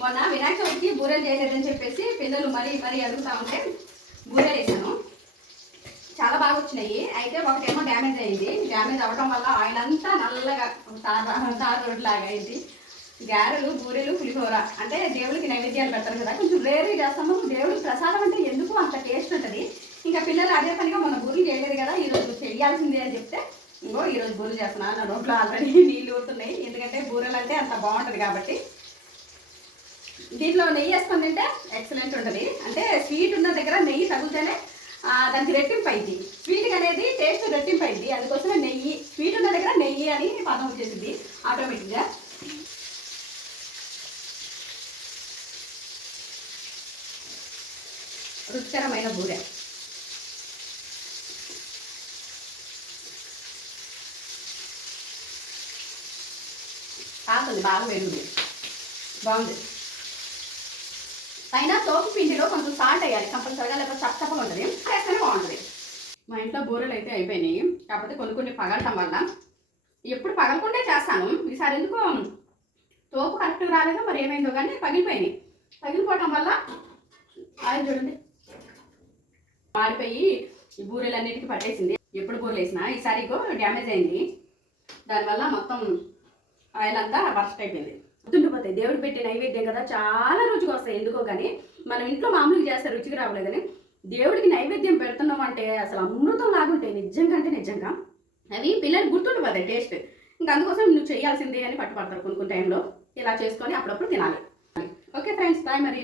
మొన్న వినాయక చవితికి బూరెలు చేయలేదని చెప్పేసి పిల్లలు మరీ మరీ అడుగుతా ఉంటే బూరెలు వేసాను చాలా బాగా వచ్చినాయి. అయితే ఒకటేమో డ్యామేజ్ అయింది. డ్యామేజ్ అవ్వడం వల్ల ఆయిల్ అంతా నల్లగా తారు తారు లాగా అయింది. గారెలు బూరెలు పులిహోర. అంటే దేవుడికి నైవేద్యాలు పెడతారు కదా. కొంచెం రేరు చేస్తాము దేవుడికి ప్రసాదం అంటే ఎందుకు అంత టేస్ట్ ఉంటుంది? ఇంకా పిల్లలు అదే పనిగా మన బూరెలు చేయలేదు కదా ఈరోజు చేయాల్సిందే అని చెప్తే ఇంకో ఈరోజు బూరెలు చేస్తున్నాను. నా నోట్లో ఆల్రెడీ నీళ్ళు ఊరుతున్నాయి. ఎందుకంటే బూరెలు అంటే అంత బాగుంటుంది కాబట్టి దీంట్లో నెయ్యి వేసుకొని తింటే ఎక్సలెంట్ ఉంటుంది. అంటే స్వీట్ ఉన్న దగ్గర నెయ్యి తగిలితేనే దానికి రెట్టింపు అయింది స్వీట్ అనేది టేస్ట్ రెట్టింపు అయింది అందుకోసమే నెయ్యి స్వీట్ ఉన్న దగ్గర నెయ్యి అని పదం వచ్చేసింది ఆటోమేటిక్గా రుచికరమైన బూరె. బాగుంది బాగా వేరుంది బాగుంది. అయినా తోపు పిండిలో కొంచెం సాల్ట్ వేయాలి. కంపల్సరిగా లేకపోతే చప్పచప్పగా ఉంటుంది. వేస్తేనే బాగుంటుంది. మా ఇంట్లో బూరెలు అయితే అయిపోయినాయి. కాకపోతే కొన్ని కొన్ని పగలటం వల్ల ఎప్పుడు పగలకుండా చేస్తాను. ఈసారి ఎందుకో తోపు కరెక్ట్గా రాలేదో మరి ఏమైందో కానీ పగిలిపోయినాయి. పగిలిపోవటం వల్ల ఆయిల్ చూడండి. మాడిపోయి ఈ బూరెలు అన్నిటికీ పట్టేసింది. ఎప్పుడు బూరెలు వేసినా ఈసారి ఇగో డ్యామేజ్ అయింది. దానివల్ల మొత్తం ఆయిల్ అంతా బర్స్ట్ అయిపోయింది. గుర్తుండిపోతాయి దేవుడు పెట్టే నైవేద్యం కదా చాలా రుచిగా వస్తాయి. ఎందుకో కానీ మనం ఇంట్లో మామూలుగా చేస్తే రుచికి రావలేదు కానీ దేవుడికి నైవేద్యం పెడుతున్నాం అంటే అసలు అమృతం లాగుంటాయి నిజంగా అంటే నిజంగా అవి పిల్లలు గుర్తుండిపోతాయి టేస్ట్. ఇంకా అందుకోసం నువ్వు చేయాల్సిందే అని పట్టుపడతారు కొన్ని కొన్ని టైంలో. ఇలా చేసుకొని అప్పుడప్పుడు తినాలి. ఓకే ఫ్రెండ్స్ బాయ్ మరి.